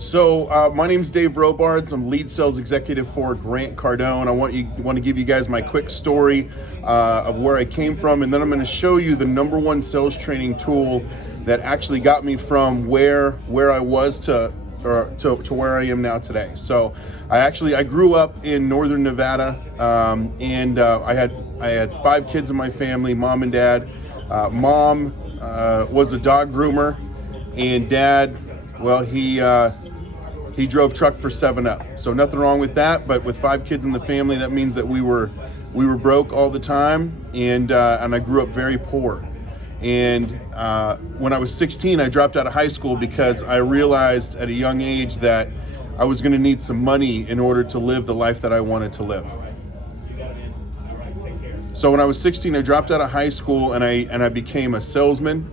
My name's Dave Robards. I'm lead sales executive for Grant Cardone. I want to give you guys my quick story of where I came from, and then I'm going to show you the number one sales training tool that actually got me from where I was to where I am now today. So I grew up in northern Nevada, and I had 5 kids in my family, mom and dad. Mom was a dog groomer, and dad, well, he drove truck for 7-Up. So nothing wrong with that, but with 5 kids in the family, that means that we were broke all the time, and I grew up very poor. And when I was 16, I dropped out of high school because I realized at a young age that I was going to need some money in order to live the life that I wanted to live. So when I was 16, I dropped out of high school and I became a salesman.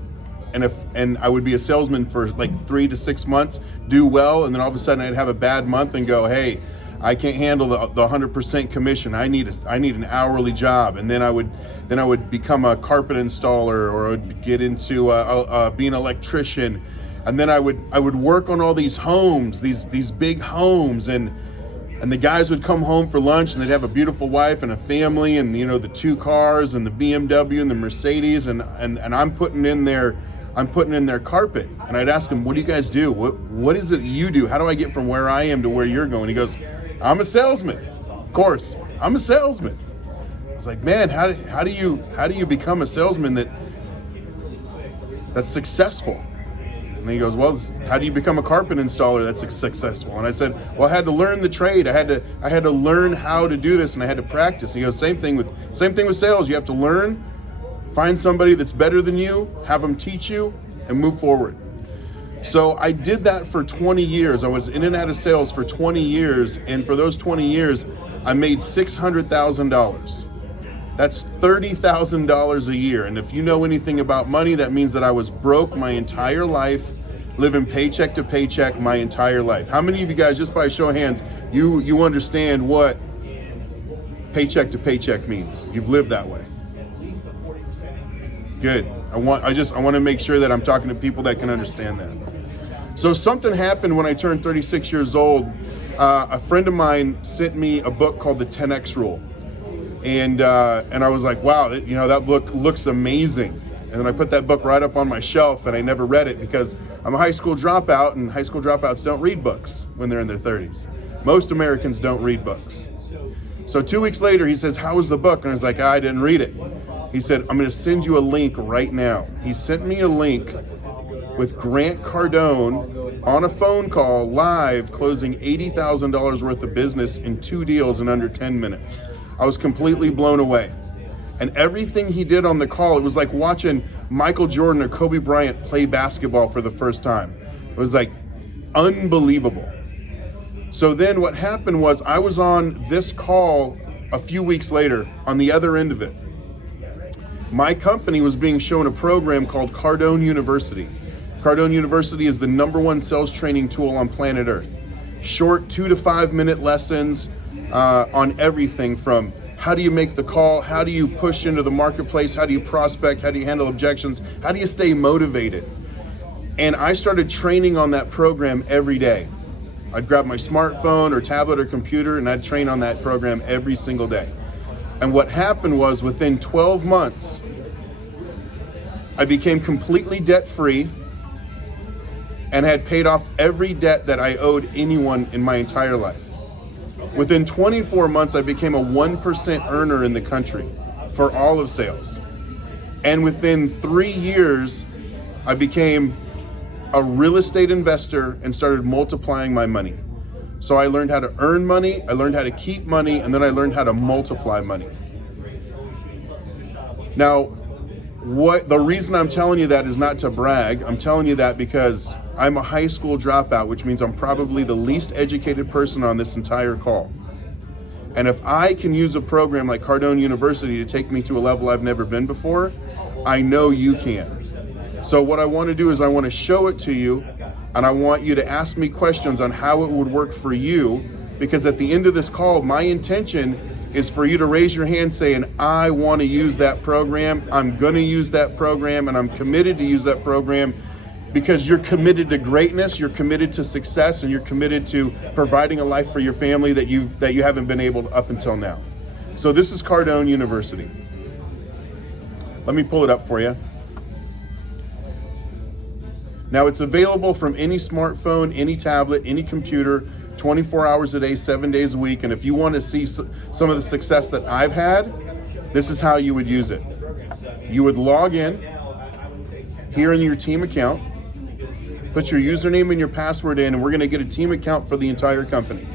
And I would be a salesman for like 3 to 6 months, do well, and then all of a sudden I'd have a bad month and go, hey, I can't handle the 100% commission. I need an hourly job. And then I would become a carpet installer, or I would get into being an electrician. And then I would work on all these homes, these big homes, and the guys would come home for lunch and they'd have a beautiful wife and a family, and the 2 cars and the BMW and the Mercedes, and I'm putting in their carpet. And I'd ask him, what do you guys do? What is it you do? How do I get from where I am to where you're going? He goes, I'm a salesman. Of course, I'm a salesman. I was like, man, how do you become a salesman that's successful? And he goes, well, how do you become a carpet installer that's successful? And I said, well, I had to learn the trade. I had to learn how to do this, and I had to practice. And he goes, same thing with sales. You have to learn, find somebody that's better than you, have them teach you, and move forward. So I did that for 20 years. I was in and out of sales for 20 years, and for those 20 years, I made $600,000. That's $30,000 a year. And if you know anything about money, that means that I was broke my entire life, living paycheck to paycheck my entire life. How many of you guys, just by a show of hands, you understand what paycheck to paycheck means? You've lived that way. Good. I want to make sure that I'm talking to people that can understand that. So something happened when I turned 36 years old. A friend of mine sent me a book called The 10X Rule. And I was like, wow, that book looks amazing. And then I put that book right up on my shelf, and I never read it because I'm a high school dropout, and high school dropouts don't read books when they're in their 30s. Most Americans don't read books. So 2 weeks later, he says, how was the book? And I was like, I didn't read it. He said, I'm going to send you a link right now. He sent me a link with Grant Cardone on a phone call live, closing $80,000 worth of business in 2 deals in under 10 minutes. I was completely blown away. And everything he did on the call, it was like watching Michael Jordan or Kobe Bryant play basketball for the first time. It was like unbelievable. So then what happened was I was on this call a few weeks later on the other end of it. My company was being shown a program called Cardone University. Cardone University is the number one sales training tool on planet Earth. Short 2 to 5 minute lessons on everything from how do you make the call, how do you push into the marketplace, how do you prospect, how do you handle objections, how do you stay motivated. And I started training on that program every day. I'd grab my smartphone or tablet or computer, and I'd train on that program every single day. And what happened was within 12 months, I became completely debt-free and had paid off every debt that I owed anyone in my entire life. Within 24 months, I became a 1% earner in the country for all of sales. And within 3 years, I became a real estate investor and started multiplying my money. So I learned how to earn money, I learned how to keep money, and then I learned how to multiply money. Now, the reason I'm telling you that is not to brag. I'm telling you that because I'm a high school dropout, which means I'm probably the least educated person on this entire call. And if I can use a program like Cardone University to take me to a level I've never been before, I know you can. So what I want to do is I want to show it to you, and I want you to ask me questions on how it would work for you, because at the end of this call, my intention is for you to raise your hand saying, I want to use that program, I'm going to use that program, and I'm committed to use that program because you're committed to greatness, you're committed to success, and you're committed to providing a life for your family that you haven't been able to up until now. So this is Cardone University. Let me pull it up for you. Now it's available from any smartphone, any tablet, any computer, 24 hours a day, 7 days a week. And if you want to see some of the success that I've had, this is how you would use it. You would log in here in your team account, put your username and your password in, and we're going to get a team account for the entire company.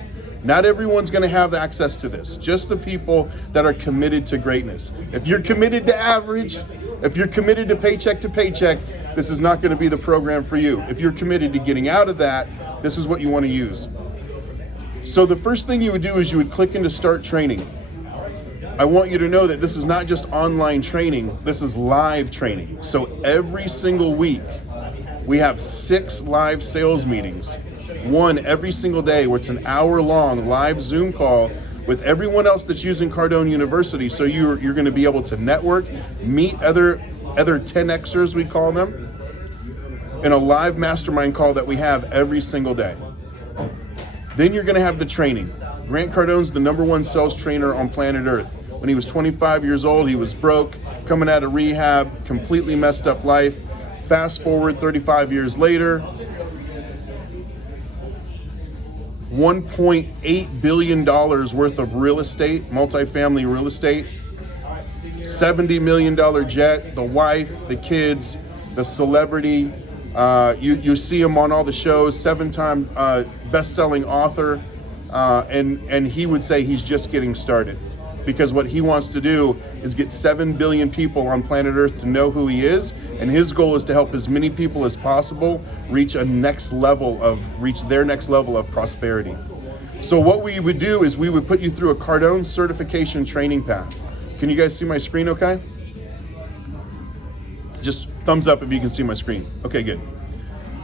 Not everyone's going to have access to this, just the people that are committed to greatness. If you're committed to average, if you're committed to paycheck, this is not going to be the program for you. If you're committed to getting out of that, this is what you want to use. So the first thing you would do is you would click into start training. I want you to know that this is not just online training, this is live training. So every single week, we have 6 live sales meetings, one every single day, where it's an hour-long live Zoom call with everyone else that's using Cardone University. So you're going to be able to network, meet other 10Xers, we call them, in a live mastermind call that we have every single day. Then you're going to have the training. Grant Cardone's the #1 sales trainer on planet Earth. When he was 25 years old, he was broke, coming out of rehab, completely messed up life. Fast forward 35 years later, $1.8 billion worth of real estate, multifamily real estate, $70 million jet, the wife, the kids, the celebrity. You see him on all the shows, 7-time best-selling author, and he would say he's just getting started. Because what he wants to do is get 7 billion people on planet Earth to know who he is, and his goal is to help as many people as possible reach their next level of prosperity. So what we would do is we would put you through a Cardone certification training path. Can you guys see my screen okay? Just thumbs up if you can see my screen. Okay, good.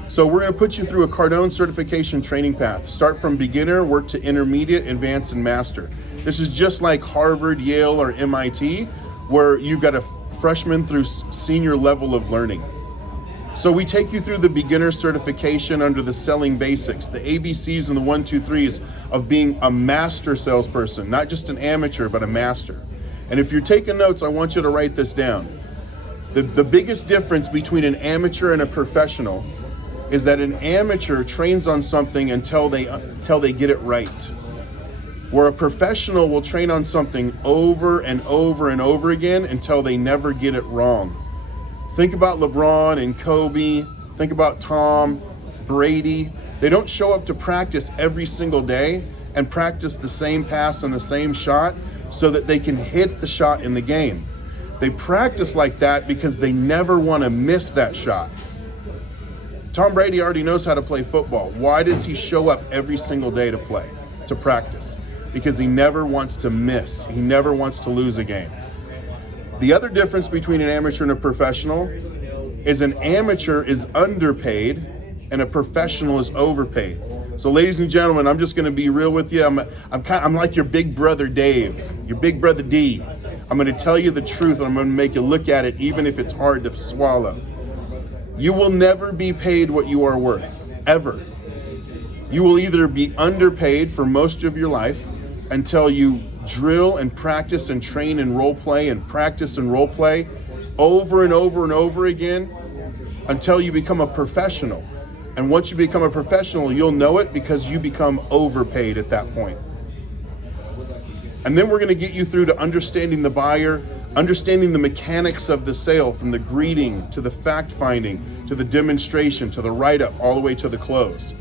So we're going to put you through a Cardone certification training path. Start from beginner, work to intermediate, advanced, and master. This is just like Harvard, Yale, or MIT, where you've got a freshman through senior level of learning. So we take you through the beginner certification under the selling basics, the ABCs and the 1, 2, 3s of being a master salesperson, not just an amateur, but a master. And if you're taking notes, I want you to write this down. The biggest difference between an amateur and a professional is that an amateur trains on something until they get it right. Where a professional will train on something over and over and over again until they never get it wrong. Think about LeBron and Kobe. Think about Tom, Brady. They don't show up to practice every single day and practice the same pass and the same shot so that they can hit the shot in the game. They practice like that because they never want to miss that shot. Tom Brady already knows how to play football. Why does he show up every single day to play, to practice? Because he never wants to miss. He never wants to lose a game. The other difference between an amateur and a professional is an amateur is underpaid and a professional is overpaid. So ladies and gentlemen, I'm just going to be real with you. I'm like your big brother Dave, your big brother D. I'm going to tell you the truth, and I'm going to make you look at it even if it's hard to swallow. You will never be paid what you are worth, ever. You will either be underpaid for most of your life until you drill and practice and train and role play and practice and role play over and over and over again until you become a professional. And once you become a professional, you'll know it because you become overpaid at that point. And then we're going to get you through to understanding the buyer, understanding the mechanics of the sale, from the greeting to the fact finding to the demonstration to the write-up all the way to the close.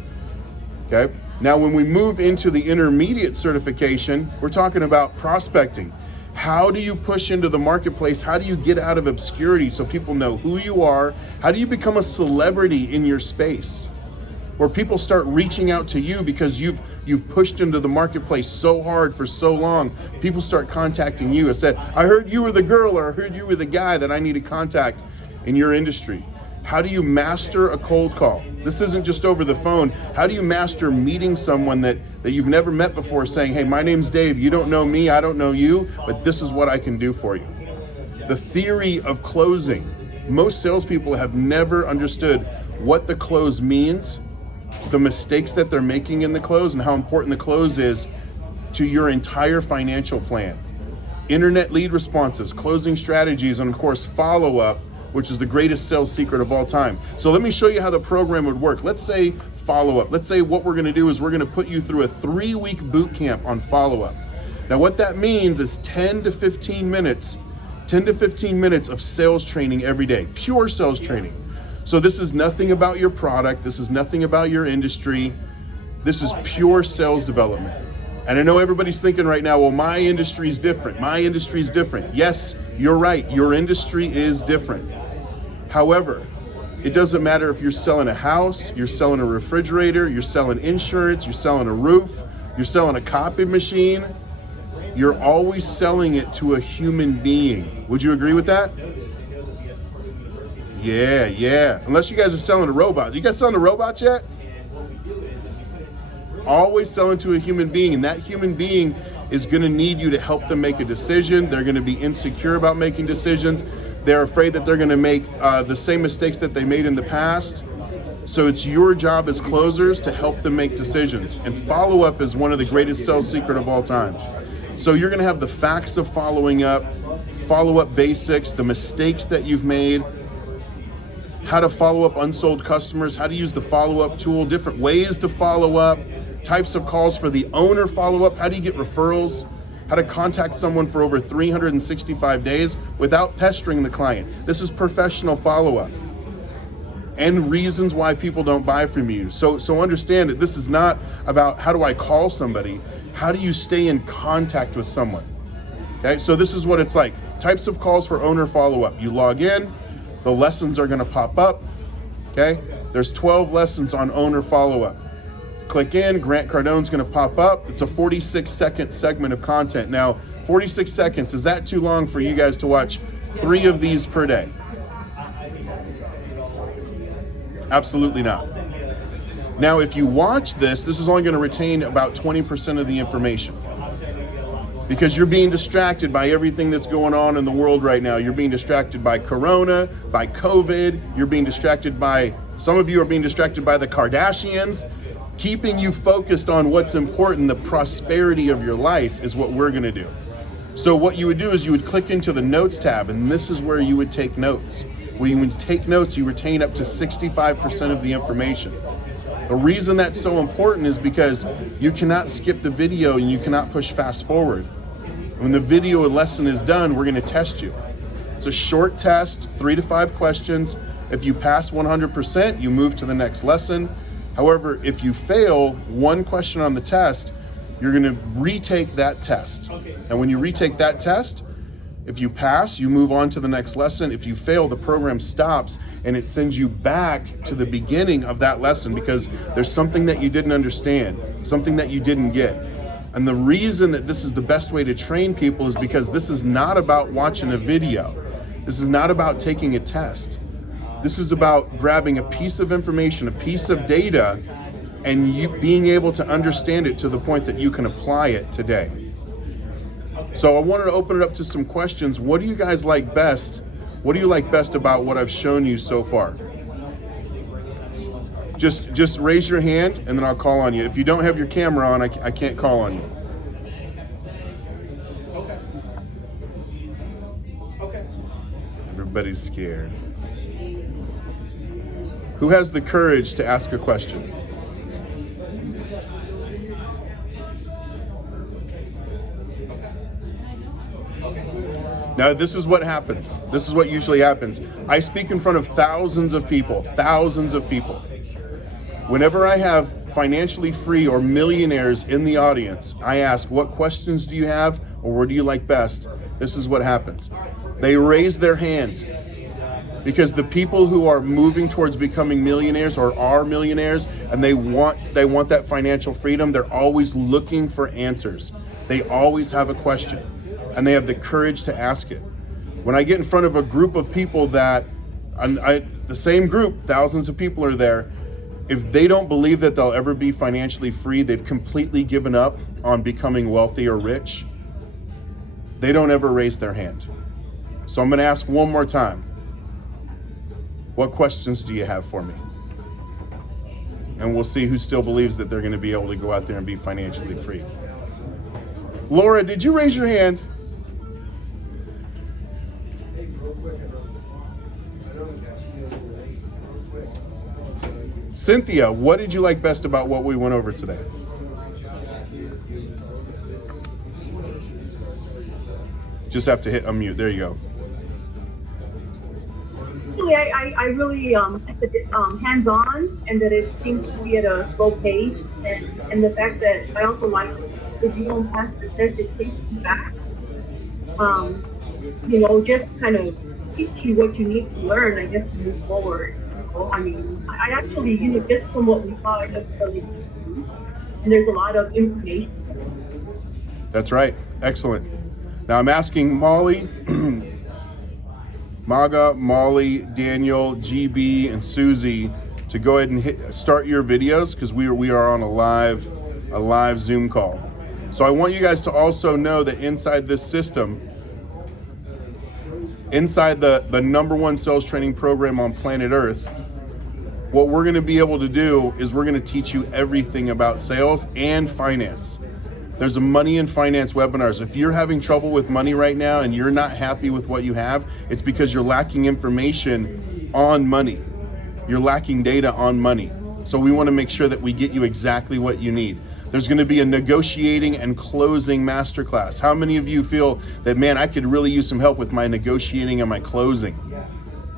Okay. Now, when we move into the intermediate certification, we're talking about prospecting. How do you push into the marketplace? How do you get out of obscurity so people know who you are? How do you become a celebrity in your space, where people start reaching out to you because you've pushed into the marketplace so hard for so long? People start contacting you and said, I heard you were the girl, or I heard you were the guy that I need to contact in your industry. How do you master a cold call? This isn't just over the phone. How do you master meeting someone that you've never met before, saying, hey, my name's Dave, you don't know me, I don't know you, but this is what I can do for you. The theory of closing. Most salespeople have never understood what the close means, the mistakes that they're making in the close, and how important the close is to your entire financial plan. Internet lead responses, closing strategies, and of course follow-up, which is the greatest sales secret of all time. So let me show you how the program would work. Let's say follow-up. Let's say what we're gonna do is we're gonna put you through a 3-week boot camp on follow-up. Now what that means is 10 to 15 minutes of sales training every day, pure sales training. So this is nothing about your product. This is nothing about your industry. This is pure sales development. And I know everybody's thinking right now, well, my industry is different. My industry is different. Yes, you're right. Your industry is different. However, it doesn't matter if you're selling a house, you're selling a refrigerator, you're selling insurance, you're selling a roof, you're selling a copy machine. You're always selling it to a human being. Would you agree with that? Yeah. Unless you guys are selling to robots. You guys selling to robots yet? Always selling to a human being, and that human being is going to need you to help them make a decision. They're going to be insecure about making decisions. They're afraid that they're going to make the same mistakes that they made in the past. So it's your job as closers to help them make decisions. And follow-up is one of the greatest sales secret of all time. So you're going to have the facts of follow-up basics, the mistakes that you've made, how to follow up unsold customers, how to use the follow-up tool, different ways to follow up, types of calls for the owner follow-up, how do you get referrals, how to contact someone for over 365 days without pestering the client. This is professional follow-up. And reasons why people don't buy from you. So understand that this is not about how do I call somebody, how do you stay in contact with someone? Okay, so this is what it's like. Types of calls for owner follow-up. You log in, the lessons are gonna pop up, okay? There's 12 lessons on owner follow-up. Click in, Grant Cardone's gonna pop up. It's a 46-second segment of content. Now, 46 seconds, is that too long for you guys to watch 3 of these per day? Absolutely not. Now, if you watch this is only gonna retain about 20% of the information because you're being distracted by everything that's going on in the world right now. You're being distracted by Corona, by COVID. You're being distracted by, some of you are being distracted by the Kardashians. Keeping you focused on what's important, the prosperity of your life, is what we're gonna do. So what you would do is you would click into the notes tab, and this is where you would take notes. When you would take notes, you retain up to 65% of the information. The reason that's so important is because you cannot skip the video and you cannot push fast forward. When the video lesson is done, we're gonna test you. It's a short test, 3 to 5 questions. If you pass 100%, you move to the next lesson. However, if you fail 1 question on the test, you're gonna retake that test. And when you retake that test, if you pass, you move on to the next lesson. If you fail, the program stops and it sends you back to the beginning of that lesson because there's something that you didn't understand, something that you didn't get. And the reason that this is the best way to train people is because this is not about watching a video. This is not about taking a test. This is about grabbing a piece of information, a piece of data, and you being able to understand it to the point that you can apply it today. So I wanted to open it up to some questions. What do you guys like best? What do you like best about what I've shown you so far? Just raise your hand and then I'll call on you. If you don't have your camera on, I can't call on you. Okay. Everybody's scared. Who has the courage to ask a question? Now, this is what happens. This is what usually happens. I speak in front of thousands of people. Whenever I have financially free or millionaires in the audience, I ask, what questions do you have or what do you like best? This is what happens. They raise their hand because the people who are moving towards becoming millionaires or are millionaires and they want that financial freedom, they're always looking for answers. They always have a question and they have the courage to ask it. When I get in front of a group of people that, the same group, thousands of people are there, if they don't believe that they'll ever be financially free, they've completely given up on becoming wealthy or rich, they don't ever raise their hand. So I'm gonna ask one more time. What questions do you have for me? and we'll see who still believes that they're going to be able to go out there and be financially free. Laura, did you raise your hand? Cynthia, what did you like best about what we went over today? Just have to hit unmute. There you go. I really hands-on, and that it seems to be at a slow pace, and the fact that I also like that you don't have to set the takes you back. Just kind of teach you what you need to learn, I guess, to move forward. I mean, I actually, just from what we saw, I just really, and there's a lot of information. That's right. Excellent. Now I'm asking Molly, Maga, Molly, Daniel, GB, and Susie to go ahead and start your videos, because we are on a live Zoom call. So I want you guys to also know that inside this system, inside the #1 sales training program on planet Earth, what we're going to be able to do is we're going to teach you everything about sales and finance. There's a money and finance webinars. If you're having trouble with money right now and you're not happy with what you have, it's because you're lacking information on money. You're lacking data on money. So we want to make sure that we get you exactly what you need. There's going to be a negotiating and closing masterclass. How many of you feel that, man, I could really use some help with my negotiating and my closing?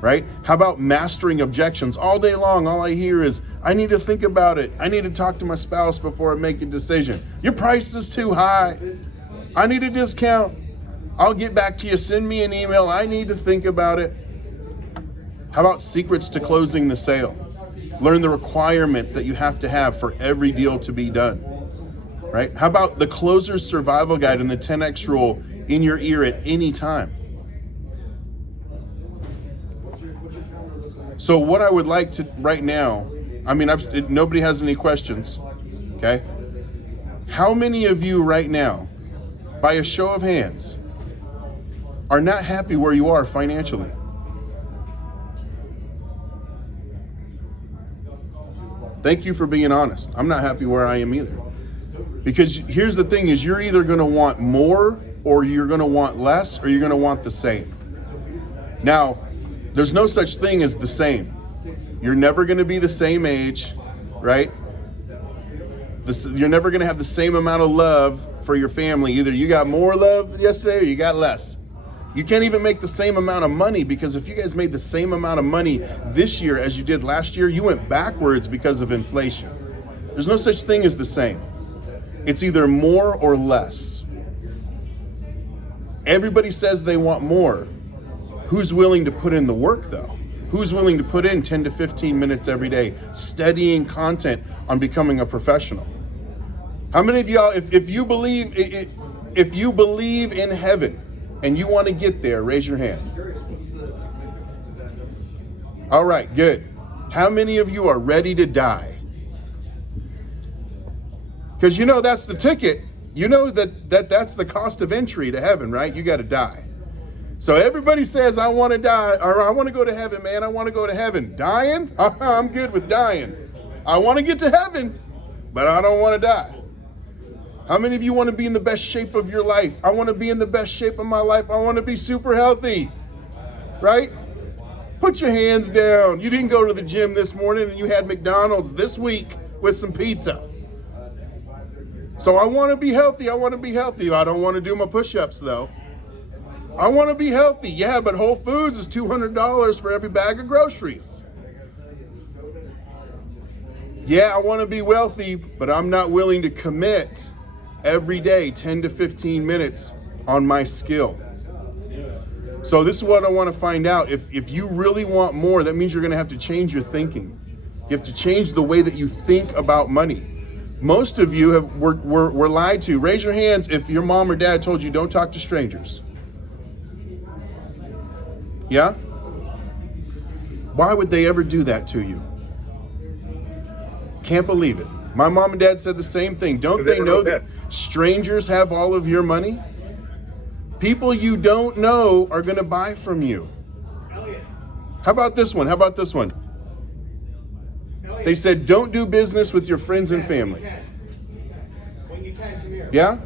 Right? How about mastering objections? All day long, all I hear is, I need to think about it. I need to talk to my spouse before I make a decision. Your price is too high. I need a discount. I'll get back to you. Send me an email. I need to think about it. How about secrets to closing the sale? Learn the requirements that you have to have for every deal to be done. Right? How about the closer's survival guide and the 10X rule in your ear at any time? So what I would like to right now, I mean, nobody has any questions, okay? How many of you right now, by a show of hands, are not happy where you are financially? Thank you for being honest. I'm not happy where I am either. Because here's the thing is, you're either gonna want more, or you're gonna want less, or you're gonna want the same. Now, there's no such thing as the same. You're never going to be the same age, right? You're never going to have the same amount of love for your family. Either you got more love yesterday or you got less. You can't even make the same amount of money, because if you guys made the same amount of money this year as you did last year, you went backwards because of inflation. There's no such thing as the same. It's either more or less. Everybody says they want more. Who's willing to put in the work, though? Who's willing to put in 10 to 15 minutes every day studying content on becoming a professional? How many of y'all, if you believe in heaven and you want to get there, raise your hand. All right, good. How many of you are ready to die? Because you know that's the ticket. You know that's the cost of entry to heaven, right? You got to die. So everybody says, I want to die, or I want to go to heaven, man. I want to go to heaven. Dying? I'm good with dying. I want to get to heaven, but I don't want to die. How many of you want to be in the best shape of your life? I want to be in the best shape of my life. I want to be super healthy, right? Put your hands down. You didn't go to the gym this morning and you had McDonald's this week with some pizza. So I want to be healthy. I want to be healthy. I don't want to do my push-ups though. I want to be healthy. Yeah, but Whole Foods is $200 for every bag of groceries. Yeah, I want to be wealthy, but I'm not willing to commit every day 10 to 15 minutes on my skill. So this is what I want to find out. If you really want more, that means you're going to have to change your thinking. You have to change the way that you think about money. Most of you were lied to. Raise your hands if your mom or dad told you don't talk to strangers. Yeah? Why would they ever do that to you? Can't believe it. My mom and dad said the same thing. Don't they know that strangers have all of your money? People you don't know are going to buy from you. How about this one? They said, don't do business with your friends and family. Yeah?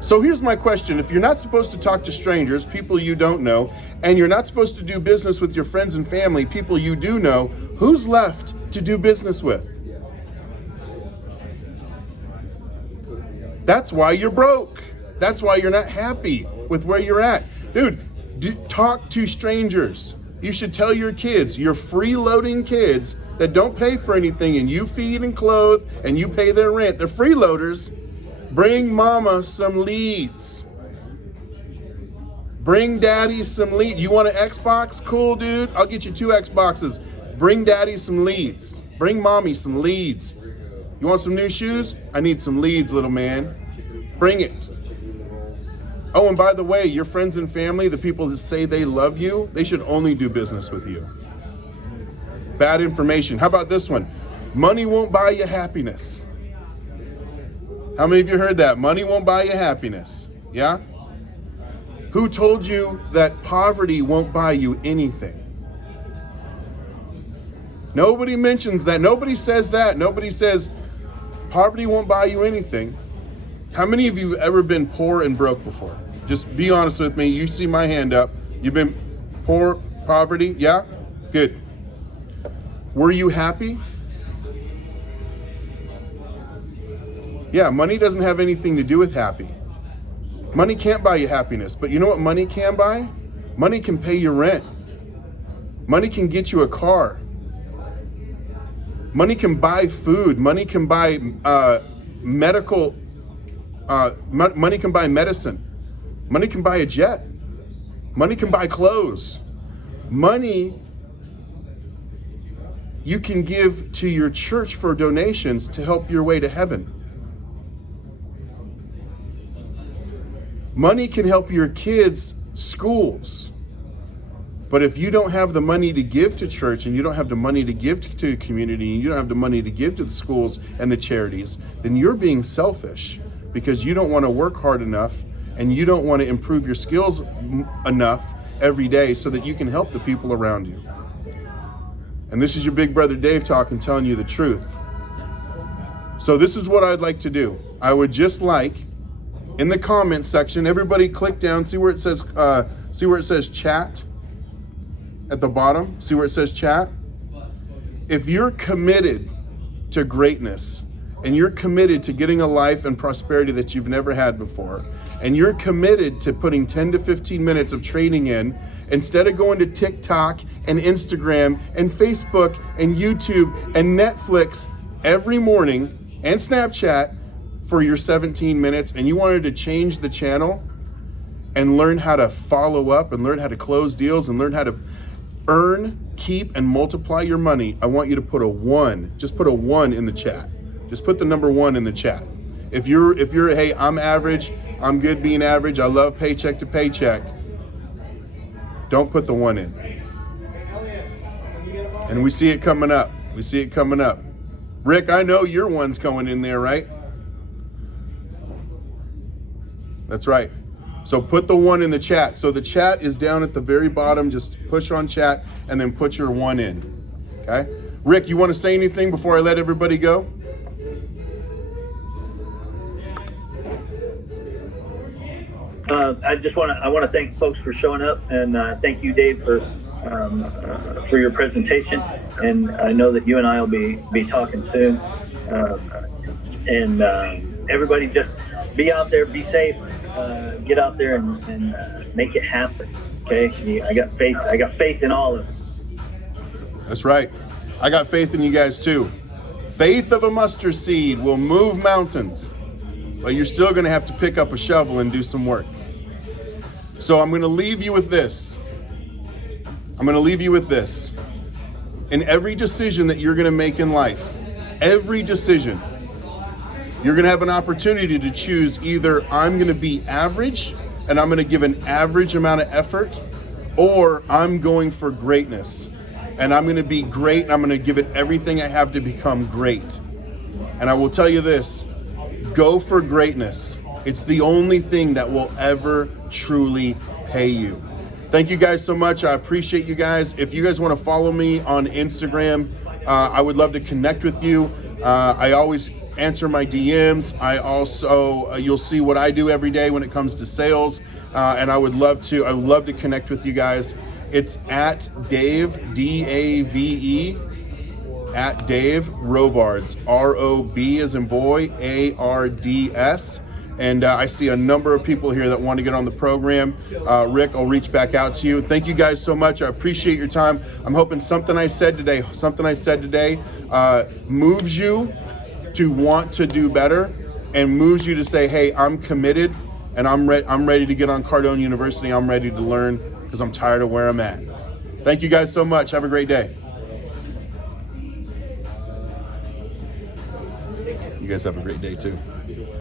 So here's my question. If you're not supposed to talk to strangers, people you don't know, and you're not supposed to do business with your friends and family, people you do know, who's left to do business with? That's why you're broke. That's why you're not happy with where you're at. Dude, talk to strangers. You should tell your kids, your freeloading kids that don't pay for anything and you feed and clothe and you pay their rent, they're freeloaders. Bring mama some leads. Bring daddy some leads. You want an Xbox? Cool, dude. I'll get you 2 Xboxes. Bring daddy some leads. Bring mommy some leads. You want some new shoes? I need some leads, little man. Bring it. Oh, and by the way, your friends and family, the people that say they love you, they should only do business with you. Bad information. How about this one? Money won't buy you happiness. How many of you heard that? Money won't buy you happiness. Yeah? Who told you that poverty won't buy you anything? Nobody mentions that. Nobody says that. Nobody says poverty won't buy you anything. How many of you have ever been poor and broke before? Just be honest with me. You see my hand up. You've been poor, poverty? Yeah? Good. Were you happy? Yeah, money doesn't have anything to do with happy. Money can't buy you happiness, but you know what money can buy? Money can pay your rent. Money can get you a car. Money can buy food. Money can buy medical. Money can buy medicine. Money can buy a jet. Money can buy clothes. Money you can give to your church for donations to help your way to heaven. Money can help your kids' schools. But if you don't have the money to give to church and you don't have the money to give to the community and you don't have the money to give to the schools and the charities, then you're being selfish because you don't want to work hard enough and you don't want to improve your skills enough every day so that you can help the people around you. And this is your big brother Dave talking, telling you the truth. So this is what I'd like to do. I would just like, in the comments section, everybody click down, see where it says chat at the bottom. See where it says chat? If you're committed to greatness and you're committed to getting a life and prosperity that you've never had before, and you're committed to putting 10 to 15 minutes of training in, instead of going to TikTok and Instagram and Facebook and YouTube and Netflix every morning and Snapchat for your 17 minutes, and you wanted to change the channel and learn how to follow up and learn how to close deals and learn how to earn, keep, and multiply your money, I want you to put a 1. Just put a 1 in the chat. Just put the number 1 in the chat. If you're, hey, I'm average, I'm good being average, I love paycheck to paycheck, don't put the 1 in. And we see it coming up. We see it coming up. Rick, I know your 1's going in there, right? That's right. So put the 1 in the chat. So the chat is down at the very bottom. Just push on chat and then put your 1 in. Okay? Rick, you want to say anything before I let everybody go? I want to thank folks for showing up, and thank you, Dave, for your presentation. And I know that you and I will be talking soon. And everybody, just be out there, be safe, get out there and make it happen. Okay, I got faith. I got faith in all of you. That's right. I got faith in you guys too. Faith of a mustard seed will move mountains, but you're still going to have to pick up a shovel and do some work. So I'm going to leave you with this. In every decision that you're going to make in life, every decision, you're going to have an opportunity to choose either I'm going to be average and I'm going to give an average amount of effort, or I'm going for greatness and I'm going to be great and I'm going to give it everything I have to become great. And I will tell you this, go for greatness. It's the only thing that will ever truly pay you. Thank you guys so much. I appreciate you guys. If you guys want to follow me on Instagram, I would love to connect with you. I always answer my DMs. I also, you'll see what I do every day when it comes to sales. And I would love to connect with you guys. It's at Dave, D-A-V-E, at Dave Robards, R-O-B as in boy, A-R-D-S. And I see a number of people here that want to get on the program. Rick, I'll reach back out to you. Thank you guys so much. I appreciate your time. I'm hoping something I said today moves you to want to do better and moves you to say, hey, I'm committed and I'm ready to get on Cardone University. I'm ready to learn because I'm tired of where I'm at. Thank you guys so much. Have a great day. You guys have a great day too.